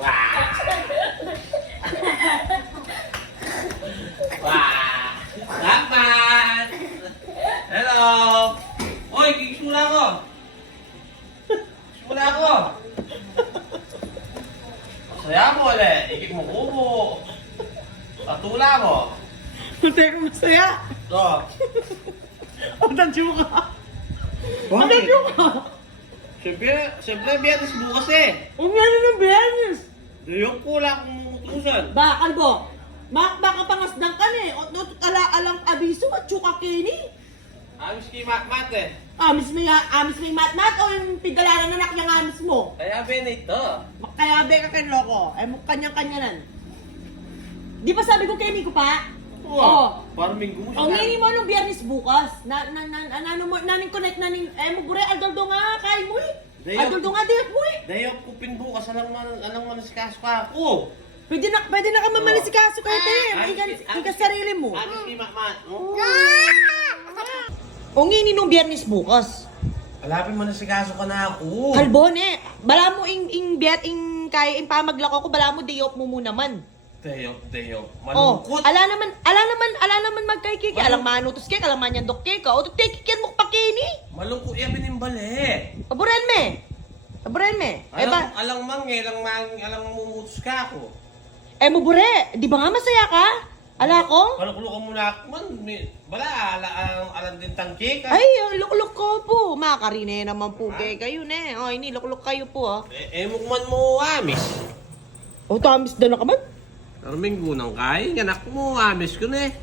Wah! Wah! Dapat! Hello! Oy, kikis muna ako! Kikis muna ako! Masaya mo ulit. Ikik mo kubo. Patula mo. Teka, masaya. So, Ang tansyo ka. Ang bakit? tansyo ka. Siyempre, biyernes bukas eh. Huwag nga na ng beses. Yung pula kong utusan. Ba, kalbo. Baka pangasdang ka na eh. Alang abiso at tsuka kini. Amis kay mat eh. Amis may mat-mat o yung pigalaran na nakyang amis mo. Kaya ito. Kaya be ka kay loko. Ay mo kanyang-kanyanan. Di ba sabi ko kay Nico pa? Oo. Parang minggu mo O ngayon mo nung biyernes bukas. Naning connect naning mo gure aldoldo nga kay mo eh. Dayo. Aldoldo nga diet mo eh. Dahil kupin bukas, alang manasikas ka ako. Pwede na ka mamanisikaso kayo te. Ikas sarili mo. Amis kay mat. O ngayon nung biyernes bukas. Alapin manasikaso ka na ako. Kalbon eh. Bala mo ing kaya ing pamaglako ko bala mo day off mo muna man. Dayo. Oh, Malungkot. ala naman magkaykik. Alang manutos kay, alang manyandok kay ka. O tekikyan mo pakini. Malungkot yan binimbali. Paboren me. Eh ba? Alang mumutos ka ako. Eh mo bure, di ba nga masaya ka? Ala ko? Palukulo ka muna ako man. Bala, alang din tangke ka. Ay, lukluk ko po. Makarine naman po kayo ne. O, ini lukluk kayo po ah. Mukman mo amis. O, tamis daw na ka man? Arming gunang kay, anak mo, amis ko na eh.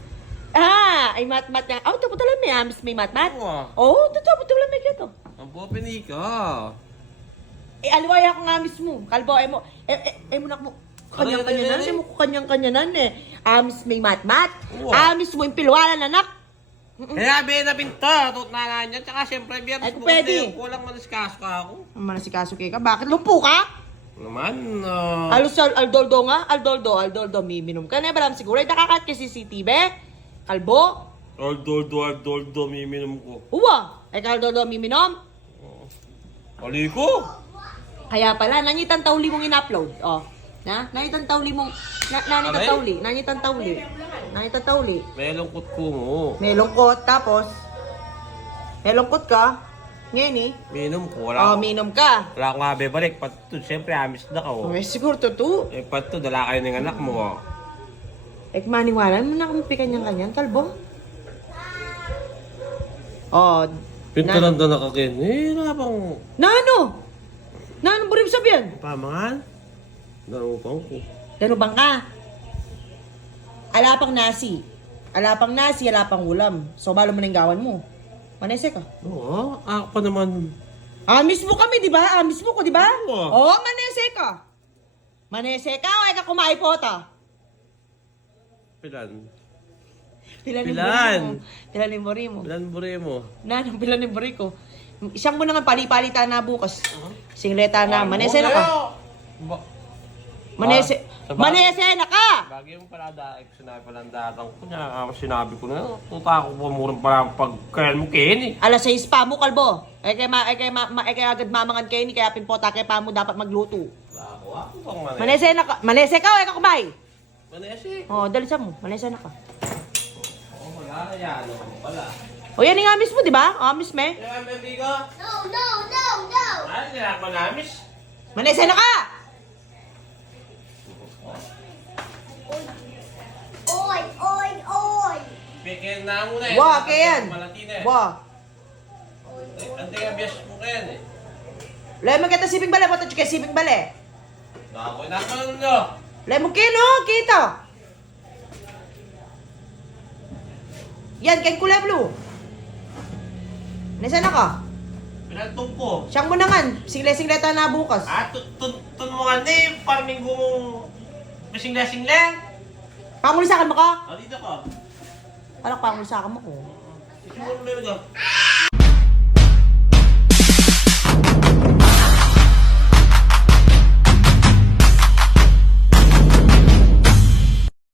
Ay mat-mat nga. Oh, tapos talaga may amis may mat-mat. Oo. Oh, tapos talaga may gato. Ang popini ka. Aliwaya ko nga amis mo. Kalbo, mo nak mo. Kanyang-kanyanan, mo ko kanyang-kanyanan eh. Amis may mat-mat. Oo. Amis mo yung pilwalan anak. Kaya na pinta, tot na niya. Tsaka siyempre, biyernes Ay, kung pwede. Kulang maniskas ka ako. Ang manasikaso kay ka. Bakit? Lumpo ka? Naman, Halos aldoldo nga. Aldoldo. Miminom ka na. Balam siguro. Ay nakakat kay CCTV. Kalbo. Aldoldo, miminom ko. Uwa. Ay aldoldo miminom. Kali ko. Kaya pala, nanyitan tauli mong in-upload. Oh. Nanyitan tauli mong... Nanyitan tauli. May lungkot ko mo. May lungkot. Tapos, may lungkot ka. Ngayon eh. Minom ko. Oh, minom ka. Wala ko nga bebalik. Pato, siyempre, amis na ka. May siguro to. Pato, dala kayo ng anak mo. Eh, maniwala mo na kung kanyang-kanyan, kalbo. Oh, Pintalan na nakakin. Napang... Nano, buri mo sabihan? Pamangan? Narupang ko. Darubang ka. Alapang nasi, alapang ulam. So, balo mo ng gawan mo. Manese ka. Oo, ako pa naman. Amis mo kami, di ba? Amis mo ko, di ba? Oo. Oo, manese ka. Manese ka o ay ka kumain po ta? Pilan Pilan buri mo. bure mo. Nanong pilan buri ko. Isang mo na nga pali-palita na bukas. Singleta na. Manese na ka. Manese na ka! Bagay mo pala dahil sinabi pala ang datang ko niya. Sinabi ko na, tuta ko pa murang pala pagkayan mo kain eh. Alas 6 pa mo, kalbo. Ay kay agad mamangan kayo ni kaya pinpota kay pa mo dapat magluto. Ako pang Manese na ka. Manese ka o ay ka kumay? Manesi. Oh, dali sa mo. Manese na ka. Oo, wala na yan. Wala. O yan yung amis mo, di ba? O amis me. Kaya ang baby ko? No. Ay, hindi ako namis. Manese na ka! Oy. Pikin na muna eh. Wah, kayan. Malatin eh. Wah. Ante nga biyas mo kayan eh. Lay mo kita siping bale, pato chike siping bale. Ako, nakalun nyo. Lay mo kino, kita. Yan, kay kulay blue. Nasa na ka? Pinagtong ko. Siyang mo nangan, single-singleta na bukas. Tun mo nga ni, parang minggu mong masingla-singla. Pangulisakan mo ka? Dito ka. Alak pangulisakan mo ko. Siguro meron ka.